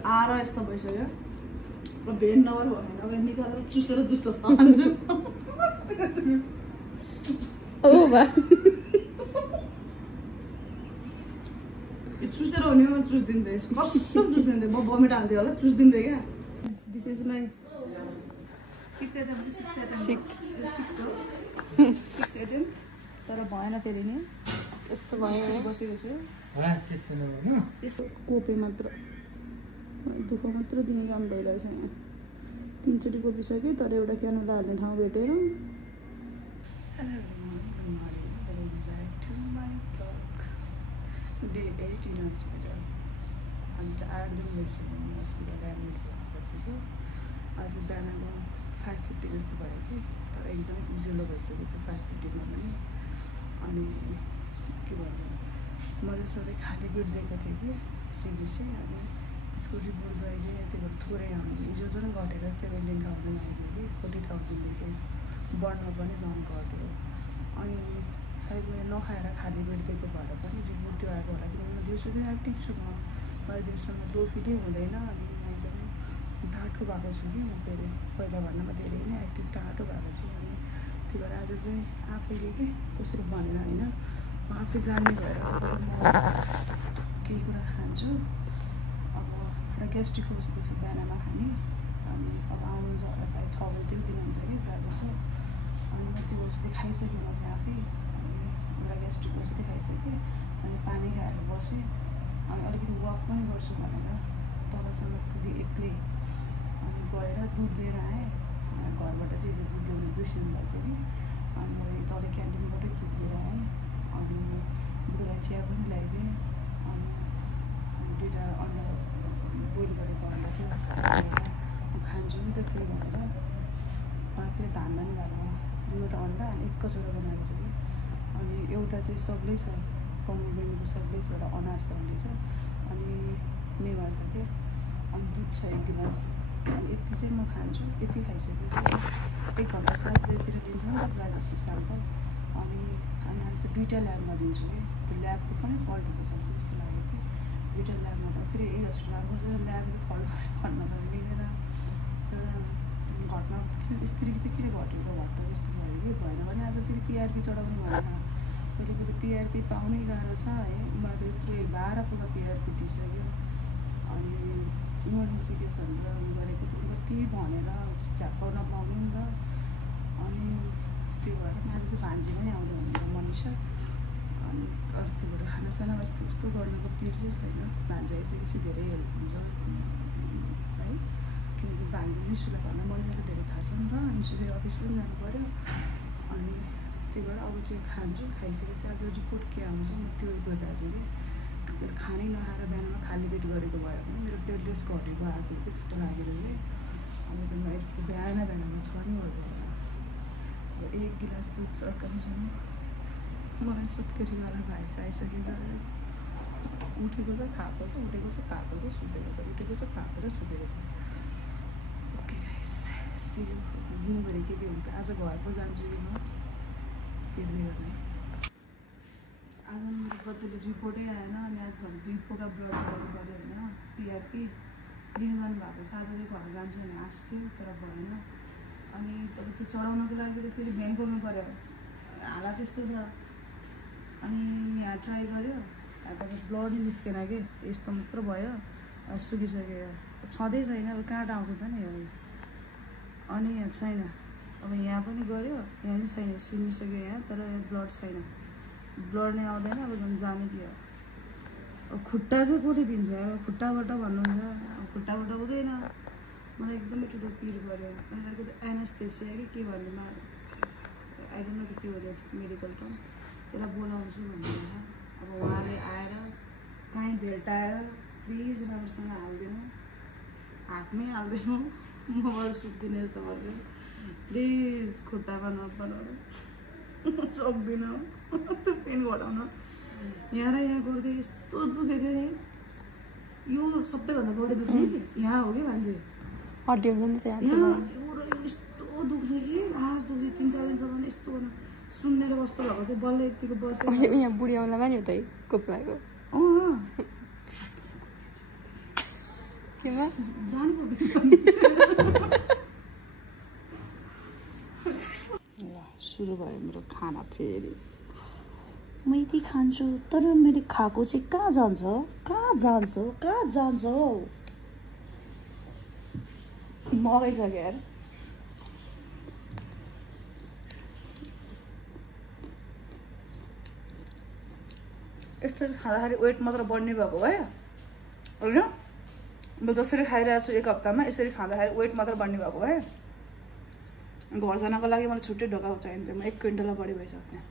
आएर यस्तो भइसक्यो र भेन नगर भएन अब निकालेर चुसेर जुस खान्छु चुसेर हुने म जुस दिन्थेँ कसम जुस दिन्थेँ म भमिट हाल्थेँ होला जुस दिन्थेँ क्या दिस इज माई 6 तर भएन फेरि नि यस्तो भयो बसेको छु यस्तो कोपे मात्र दुःख मात्र दिने काम भइरहेछ यहाँ 3 चोटि कोपिसक्यो तर एउटा क्यानोला हाल्ने ठाउँ भेटेर डे 8 इन हस्पिटल हामी चाहिँ 8 दिन भइसक्यो हस्पिटल एडमिट भएपछि आज बिहानको 5:50 जस्तो भयो कि तर एकदमै उज्यालो भइसकेको छ 5:50मा पनि अनि के भन्छ म चाहिँ सधैँ खाली पेट दिएको थिएँ कि सिबिसी अनि त्यसको रिपोर्ट चाहिँ अहिले त्यही भएर थोरै आउने हिजो झन् घटेर 17,000 आइदियो कि 40,000देखि बढ्न पनि झन् घट्यो अनि सायद मैले नखाएर खाली पेट दिएको भएर पनि रिपोर्ट त्यो आएको होला किनभने म दिउँसो पनि एक्टिभ छु म दिउँसोमा लो फिटै हुँदैन अनि म एकदमै टाटो भएको छु कि म फेरि पहिलाभन्दा धेरै नै एक्टिभ टाटो भएको छु अनि त्यही भएर आज चाहिँ आफैले के कसरी भनेर होइन म आफै जान्ने भएर केही कुरा खान्छु अब एउटा ग्यास्ट्रिक औषधि छ बिहानमा खाने अनि अब आउनुहुन्छ होला सायद 6 बजीतिर दिनुहुन्छ कि प्रायः जसो अनि म त्यो औषधि खाइसकेँ म चाहिँ आफै अनि एउटा ग्यास्ट्रिक औषधि खाइसकेँ अनि पानी खाएर बसेँ अनि अलिकति वक पनि गर्छु भनेर तलसम्म पुगेँ एक्लै अनि गएर दुध लिएर आएँ घरबाट चाहिँ हिजो दुध ल्याउनु बिर्सिनु भएछ कि अनि अब तल क्यान्टिनबाटै दुध लिएर आएँ अनि बुढोलाई चिया पनि ल्याइदिएँ अनि 2टा अन्डा बोइल गरेको अन्डा थियो म खान्छु नि त त्यही भनेर फेरि धानमा निकालेर 2वटा अन्डा अनि 1 कचौरा बनाएको छु कि अनि एउटा चाहिँ सग्लै छ पम्मेग्रेनेटको सग्लै छ एउटा अनार सग्लै छ अनि मेवा छ कि अनि दुध छ 1 गिलास अनि यति चाहिँ म खान्छु यति खाइसकेपछि 1 घन्टा 7 बजीतिर दिन्छ नि त प्रायः जस्तो स्याम्पल अनि आज चाहिँ 2टा ल्याबमा दिन्छु कि त्यो ल्याबको पनि फल्ट हुनसक्छ जस्तो लाग्यो कि 2टा ल्याबमा त फेरि यही हस्पिटलमा बसेर ल्याबले फल्ट भन्न त मिलेन तर घटना किन स्त्री त किन घटेको भत्ता जस्तो भयो कि भएन भने आज फेरि पिआरपी चढाउने भएन कहिले पिआरपी पाउनै गाह्रो छ है मलाई त यत्रो 12 पुगा पिआरपी दिइसक्यो अनि इमर्जेन्सी केसहरू उयो गरेको त्यो कति भनेर झ्याप्प नपाउने नि त अनि त्यो भएर आज चाहिँ भान्जी पनि आउँदै हुनुहुन्छ मनिषा अनि त्यो भएर खानासाना यस्तो गर्नुको पिर चाहिँ छैन भान्जी आइसकेपछि धेरै हेल्प हुन्छ है किनकि भान्जी मिसुलाई भन्दा मनिषालाई धेरै थाहा छ नि त मिसु फेरि अफिस पनि जानु पऱ्यो अनि त्यही भएर अब चाहिँ खान्छु खाइसकेपछि आज रिपोर्ट के आउँछ म त्यो गरिरहेको छु कि खानै नखाएर बिहानमा खाली पेट गरेको भएर पनि मेरो प्लेटलेस घटेको आएको कि जस्तो लागेर चाहिँ अब चाहिँ म एकदम बिहानमा छ नि गर्नु होला अब 1 गिलास दुध सर्काउँछु मलाई सुत्केरीवाला भाइ आइसकेको छ उठेको छ खाएको छ उठेको छ खाएको छ सुतेको छ उठेको छ खाएको छ सुतेको छ ओके गाइस सी यू दिनभरि के हुन्छ आज घर पो जान्छु कि म हेर्दै गर्ने आज मेरो कतिले रिपोर्टै आएन अनि आज 2 पोका ब्लड चढाउनु पऱ्यो होइन पिआरपी लिनु जानुभएको छ आज चाहिँ घर जान्छु भने आस्थ्यो तर भएन अनि तब त्यो चढाउनको लागि त फेरि भेन गर्नु पऱ्यो हाला त्यस्तो छ अनि यहाँ ट्राई गऱ्यो त्यहाँबाट ब्लड निस्केन कि यस्तो मात्र भयो सुकिसक्यो छँदै छैन अब कहाँ आउँछ त नि अनि यहाँ छैन अब यहाँ पनि गऱ्यो यहाँ पनि छैन सुनिसक्यो यहाँ तर ब्लड छैन ब्लड नै आउँदैन अब झन् जाने कि हो अब खुट्टा चाहिँ कसले दिन्छ अब खुट्टाबाट भन्नुहुन्छ खुट्टाबाट हुँदैन मलाई एकदमै ठुलो पिर गऱ्यो अनि अर्को त एनास्थेसिया कि के भन्नुमा आई डोन्ट नो के हो मेडिकल टर्म त्यसलाई बोलाउँछु भन्नुहुन्छ अब उहाँले आएर कहीँ भेटाएर प्लिज राम्रोसँग हालिदिनु हातमै हालिदिनु मबाट सुत्दिनँ जस्तो गर्छु प्लिज खुट्टामा नपराउनु सक्दिनँ पेन घटाउन यहाँ र यहाँ गर्दै यस्तो दुखेको थियो नि यो सबैभन्दा बढी दुख्ने यहाँ हो कि मान्छे हड्डी हुन्छ नि त यहाँ यस्तो दुख्ने कि लास्ट दुख्ने 3-4 दिनसम्म यस्तो सुन्नेर कस्तो भएको थियो बल्ल यतिको बसेर यहाँ बुढी आउला नि हो त कोप लागेको केमा जानु पर्दैन सुरु भयो मेरो खाना फेरि म यति खान्छु तर मैले खाएको चाहिँ कहाँ जान्छ मगाइसक्यो यार यसरी खाँदाखेरि वेट मात्र बढ्ने भएको भयो होइन म जसरी खाइरहेको छु एक हप्तामा यसरी खाँदाखेरि वेट मात्र बढ्ने भएको भयो घरजनाको लागि मलाई छुट्टै ढोका चाहिन्थ्यो म 1 क्विन्टललाई बढी भइसक्थेँ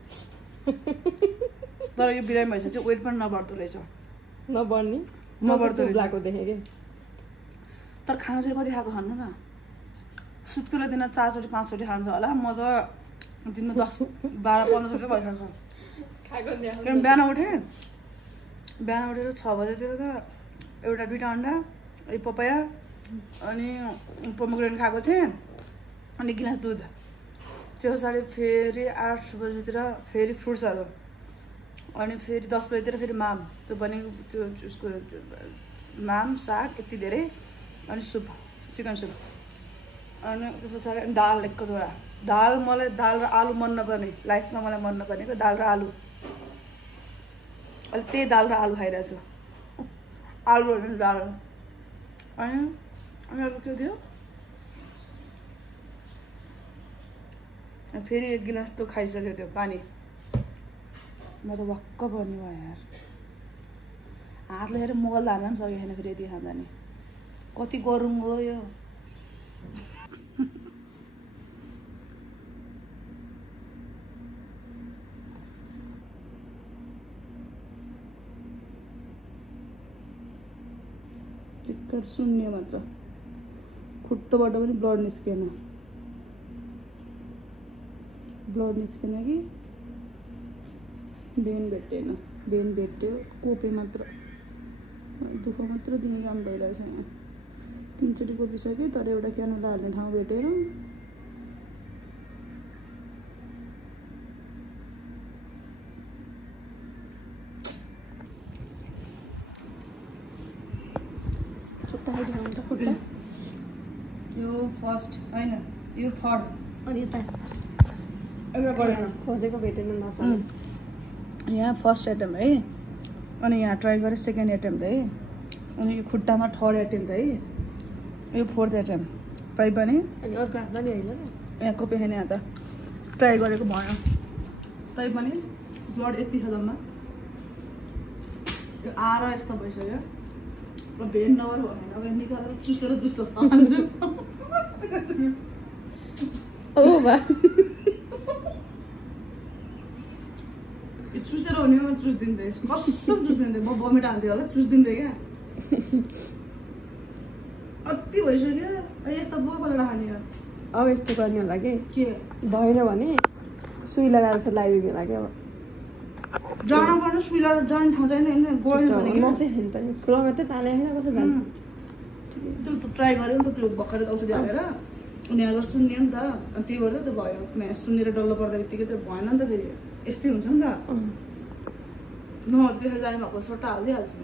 तर यो बिरामी भइसकेपछि वेट पनि नबढ्दो रहेछ नबढ्दो लागेको देखेँ कि तर खाना चाहिँ कति खाएको खानु न सुत्केले दिन 4 चोटि 5 चोटि खान्छ होला म त दिनमा 10 12 15 चोटि भइसक्छ बिहान उठेर 6 बजेतिर त एउटा 2टा अन्डा पपाया अनि पोमोग्रेनेट खाएको थिएँ अनि गिलास दुध त्यो पछाडि फेरि 8 बजेतिर फेरि फ्रुट्सहरू अनि फेरि 10 बजेतिर फेरि माम त्यो बनेको त्यो उसको माम साग यति धेरै अनि सुप चिकन सुप अनि त्यो पछाडि दाल 1 कटोरा दाल मलाई दाल र आलु मन नपर्ने लाइफमा मलाई मन नपर्नेको दाल र आलु अहिले त्यही दाल र आलु खाइरहेको छु आलु र दाल अनि अब के थियो फेरि 1 गिलास त खाइसक्यो त्यो पानी म त वक्क बन्यो यार हातले हेरेर मोबाइल हाल्न पनि सकेको छैन फेरि यति खाँदा नि कति गरौँ हो यो टिक्कर शून्य मात्र खुट्टोबाट पनि ब्लड निस्केन कि बेन भेटेन बेन भेट्यो कोपे मात्र दुःख मात्र दिने काम भइरहेछ यहाँ 3 चोटि कोपिसकेँ तर एउटा क्यानोला हाल्ने ठाउँ भेटेर यो फर्स्ट होइन यो थर्ड अनि खोजेको भेटेन नसक्ने यहाँ फर्स्ट एटेम्प है अनि यहाँ ट्राई गरेँ सेकेन्ड एटेम्प है अनि यो खुट्टामा थर्ड एटेम्प है यो फोर्थ एटेम्प तै पनि अनि अर्को हातमा नि होइन यहाँ कोपी खाने हात ट्राई गरेको भयो तै पनि ब्लड यति छ जम्मा यो आएर यस्तो भइसक्यो अब भेन नगर भएन अब निकालेर चुसेर जुस खान्छु चुसेर हुने म चुस दिन्थेँ कसम चुस दिन्थेँ म बमिट हाल्थेँ होला चुस दिन्थेँ क्या अति भइसक्यो यस्तो बोकबाट खाने हो अब यस्तो गर्ने होला कि के भएन भने सुई लगाएर चाहिँ लाइदिने कि अब जान पर्ने सुई लगाएर जाने ठाउँ चाहिँ होइन गयो भने नसेखेन त नि फुलाउन चाहिँ ताने होइन कस्तो जान्छ त्यो ट्राई गऱ्यो नि त त्यो भर्खरै औषधि हालेर अनि अगर सुन्यो नि त अनि त्यही भएर त भयो सुनेर डल्लो पर्दा बित्तिकै त भएन नि त फेरि यस्तै हुन्छ नि त म त्यसरी जाने भएको सोटा हालिदिइहाल्छु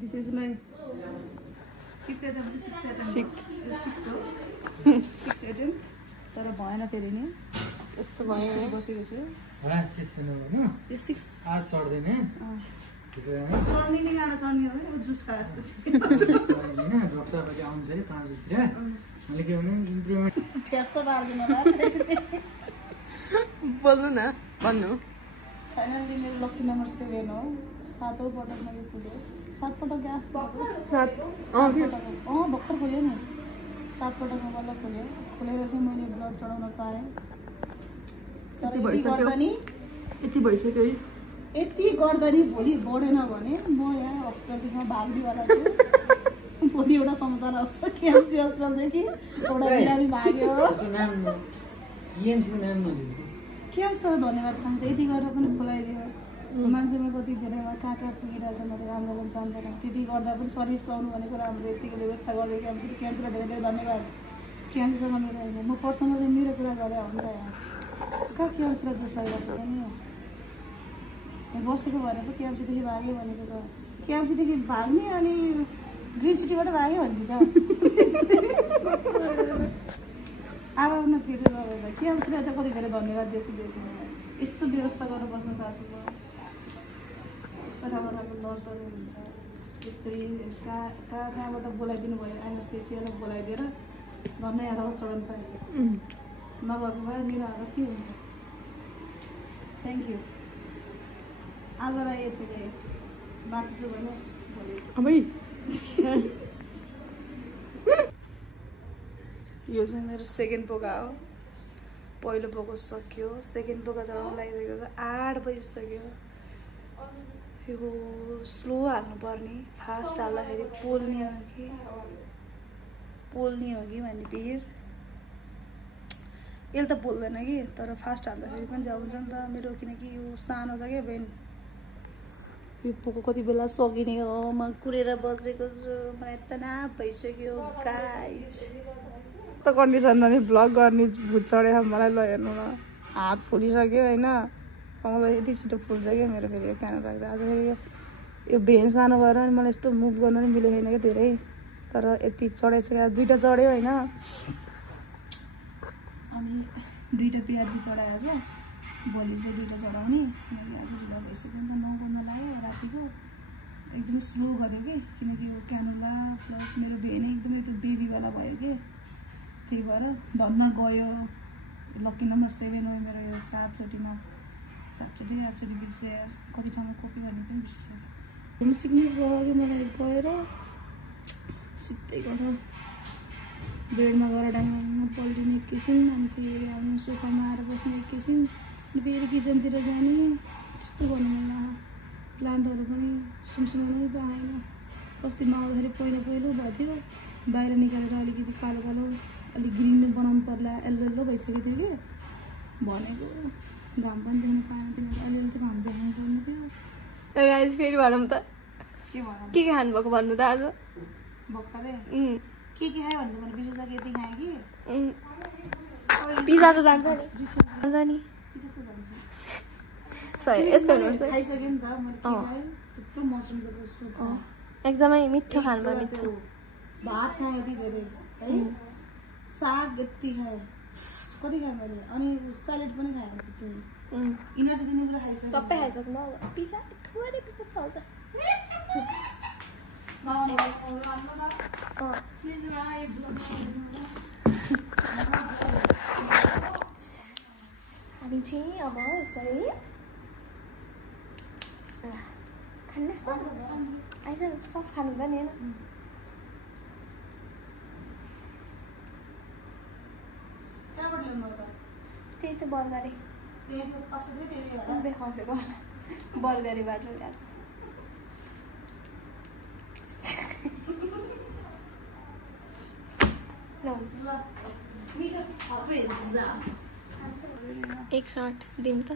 this is my six attempt तर भएन फेरि नि यस्तो भयो बसेको छु यो 6 चढ्दैन चढ्ने नै गाडा चढ्ने हो जुस खाएको आउँछ है 5 बजीतिर मैले के भने इम्प्रुभमेन्ट ठ्यास पार्दिनु बोल्नु न भन्नु फाइनली मेरो लक्की नम्बर 7 हो 7औं पटकमा यो पुग्यो 7 पटक ग्यास भर्खर खोल्यो नि 7 पटकमा बल्ल खोल्यो खोलेर चाहिँ मैले ब्लड चढाउन पाएँ तर यति भइसक्यो यति गर्दा नि भोलि बढेन भने म यहाँ हस्पिटलदेखि भाग्नेवाला छु भोलि एउटा समाचार आउँछ केएमसी हस्पिटलदेखि एउटा बिरामी भाग्यो केएमसीको धन्यवाद छ यति गरेर पनि खोलाइदियो मान्छेमा कति धेरै कहाँ कहाँ पुगिरहेछ मैले आन्दोलन चाहँदैन त्यति गर्दा पनि सर्भिस पाउनु भनेको राम्रो यतिको व्यवस्था गर्दै केएमसीलाई धेरै धेरै धन्यवाद केएमसीसँग मेरो होइन म पर्सनली मेरो कुरा गरेँ हुन्छ यहाँ कहाँ केएमसीलाई दोष लगाइरहेको छु पनि बसेको भएर पो केएमसीदेखि भाग्यो भनेको त क्याम्पसीदेखि भाग्ने अनि ग्रिन सिटीबाट भाग्यो भन्ने त अब न फेरि तपाईँलाई क्याम्पसीलाई त कति धेरै धन्यवाद दिएछु यस्तो व्यवस्था गरेर बस्नु पाएको छु यस्तो राम्रो राम्रो नर्सहरू हुन्छ त्यस्तै कहाँबाट बोलाइदिनु भयो एनेस्थेसियालाई बोलाइदिएर घरमै आएर चढाउनु पाएँ नभएको भए मेरो हालत के हुन्छ थ्याङ्क यू आजलाई यतिले बाँच्छु भने भोलि यो चाहिँ मेरो सेकेन्ड पोका हो पहिलो पोको सक्यो सेकेन्ड पोका चढाउनु लागिसकेको छ 8 बजिसक्यो यो स्लो हाल्नुपर्ने फास्ट हाल्दाखेरि पोल्ने हो कि भन्ने भिड यसले त पोल्दैन कि तर फास्ट हाल्दाखेरि पनि जान्छ नि त मेरो किनकि यो सानो छ क्या भेन यो पोको कति बेला सकिने हो म कुरेर बसेको छु मलाई तनाव भइसक्यो गाइस त कन्डिसनमा नि भ्लग गर्ने भुत चढेको मलाई ल हेर्नु न हात फुलिसक्यो होइन मलाई यति छिटो फुल्छ क्या मेरो फेरि यो क्यामेरा राख्दा आज फेरि यो भेन सानो भएर अनि मलाई यस्तो मुभ गर्न पनि मिलेको छैन क्या धेरै तर यति चढाइसक्यो 2टा चढ्यो होइन अनि 2टा पिआरपी चढाएको छ भोलि चाहिँ 2टा चढाउने किनकि आज ढिलो भइसक्यो नि त 9 बज्न लाग्यो रातिको एकदमै स्लो गर्यो कि किनकि यो क्यानुला प्लस मेरो भेन एकदमै त्यो बेबीवाला भयो कि त्यही भएर धन्न गयो लक्की नम्बर 7 हो मेरो यो 7 चोटिमा 7 चोटि 8 चोटि बिर्सेँ यार कति ठाउँमा कपी भन्ने पनि बिर्सेँ म सिक्नेस भयो कि मलाई गएर सिधै गएर बेडमा गएर डाङ्गामा पल्टिने एक किसिम अनि फेरि आउनु सोफामा आएर बस्ने एक किसिम अनि फेरि किचनतिर जाने त्यस्तो गर्नु मन लाग्यो प्लान्टहरू पनि सुमसुमाउनु पाएन बस्तीमा आउँदाखेरि पहिलो भएको थियो बाहिर निकालेर अलिकति कालो कालो अलिक ग्रिन बनाउनु पर्ला एल्लो भइसकेको थियो कि भनेको घाम पनि देख्नु पाएन तिनीहरू अलिअलि त घाम देखाउनु पर्ने थियो गाइस फेरि भनौँ त के भनौँ के खानुभएको भन्नु त आज भर्खरै के खायो भन्दा मैले विशेष यति खाएँ कि पिज्जा त जान्छ नि पिज्जा त जान्छ सही यस्तो हुनुपर्छ खाइसकेँ नि त मैले के खाएँ त्यत्रो मसरुमको त सुप एकदमै मिठो खानुभयो मिठो भात खाएँ यति धेरै है साग यति खाएँ कति खाएँ मैले अनि स्यालेड पनि खाएँ त्यति यिनीहरू चाहिँ तिनीहरू खाइसक्यो सबै खाइसक्नु अब पिज्जा थोरै पिज्जा चल्छ हामी चाहिँ अब यसरी खानुहोस् त आइज सस खानुहुन्छ नि होइन कहाँबाट ल्याउनु त त्यही त बर्गरे देखाउँछको बर्गरीबाट ल्याएको एक सर्ट दिउँ त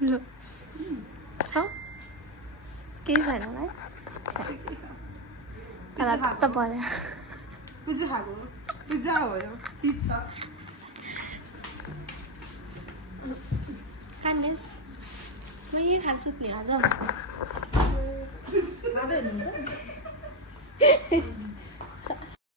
ल छ केही छैन होला है तर त पर्यो पिज्जा खाएको पिज्जा हो यो चिज छ कान्डेस म यही खान सुत्ने आज